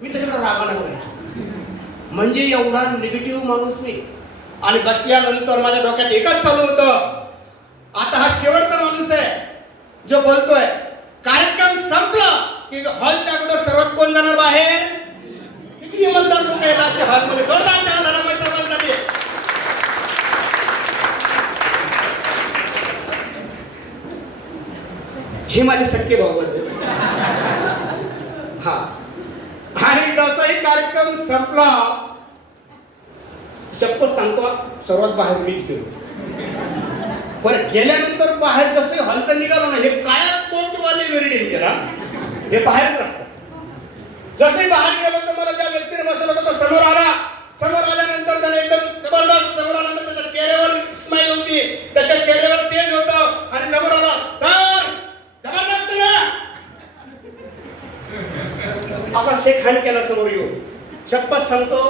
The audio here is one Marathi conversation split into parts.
मी त्याच्याकडे रागाने बघायचो. म्हणजे एवढा निगेटिव्ह माणूस मी. आणि बसल्यानंतर माझ्या डोक्यात एकच चालू होतं, आता हा शेवटचा माणूस आहे जो बोलतोय. कार्यक्रम संपला की हॉलच्या अगोदर सर्वात कोण जाणार बाहेर? किती मतदार लोक आहेत आजच्या हॉलमध्ये? जोरदार टाळ्या झाला पाहिजे सर्वांसाठी. हे माझे सख्खे भाऊ आहेत. हा. आणि जसाही कार्यक्रम संपला, शपथ सांगतो सर्वात बाहेर मीच गेलो. पण गेल्यानंतर बाहेर जसे हॉलचं निघालो ना, हे काळ्या कोटवाले व्हेरी डेंजर. हे बाहेरच असतात. जसे बाहेर गेलो तर मला ज्या व्यक्तीने बसवलं होतं तो समोर आला. समोर आल्यानंतर त्याने एकदम जबरदस्त, समोर आल्यानंतर त्याच्या चेहऱ्यावर स्माईल होती, त्याच्या चेहऱ्यावर तेज होतं. आणि समोर आला, सर जबरदस्त ना, असा शेक हँड केला समोर येऊन. शपथ सांगतो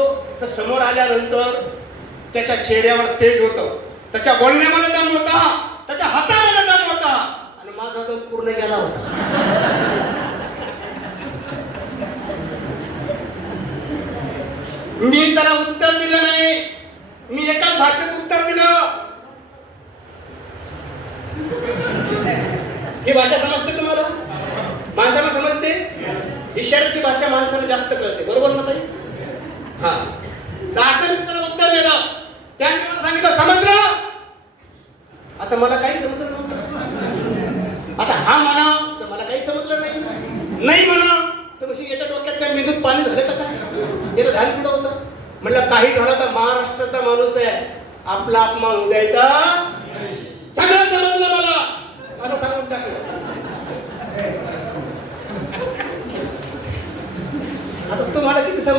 तर समोर आल्यानंतर त्याच्या चेहऱ्यावर तेज होतं, त्याच्या बोलण्यामध्ये दम होता, त्याच्या हातामध्ये दम होता. आणि माझा दम पूर्ण गेला होता. मी त्याला उत्तर दिलं नाही. मी एकाच भाषेत उत्तर दिलं. ही भाषा समजते तुम्हाला? माणसाला समजते? इशाऱ्याची भाषा माणसाला जास्त कळते, बरोबर ना ताई? हा. तर असं मी त्याला उत्तर दिलं. त्यांनी मला सांगितलं समजलं. आता मला काही समजलं नव्हतं. आता हा म्हणा तर मला काही समजलं नाही. नाही म्हणा तर म्हणजे याच्या डोक्यात काय मेंदूत पाणी झालं का काय? याचं ध्यान कुठं होतं? म्हटलं काही झालं तर महाराष्ट्राचा माणूस आहे, आपला अपमान होऊ द्यायचा. सगळं समजलं मला. माझं सांगून टाकलं. आता तुम्हाला किती समजलं?